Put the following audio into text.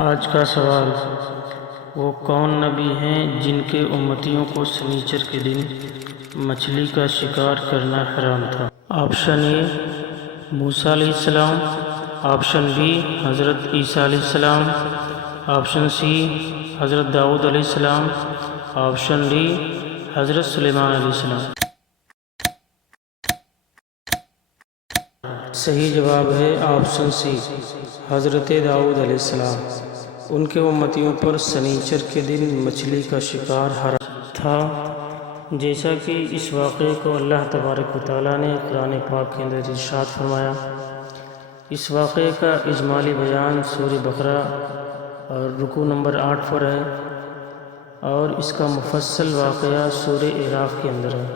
آج کا سوال: وہ کون نبی ہیں جن کے امتیوں کو سنیچر کے دن مچھلی کا شکار کرنا حرام تھا؟ آپشن اے موسیٰ علیہ السلام، آپشن بی حضرت عیسیٰ علیہ السلام، آپشن سی حضرت داؤد علیہ السلام، آپشن ڈی حضرت سلیمان علیہ السلام۔ صحیح جواب ہے آپشن سی، حضرت داؤد علیہ السلام۔ ان کے امتیوں پر سنیچر کے دن مچھلی کا شکار حرام تھا، جیسا کہ اس واقعے کو اللہ تبارک و تعالیٰ نے قرآن پاک کے اندر ارشاد فرمایا۔ اس واقعے کا اجمالی بیان سورہ بقرہ اور رکوع نمبر 8 پر ہے، اور اس کا مفصل واقعہ سورہ اعراف کے اندر ہے۔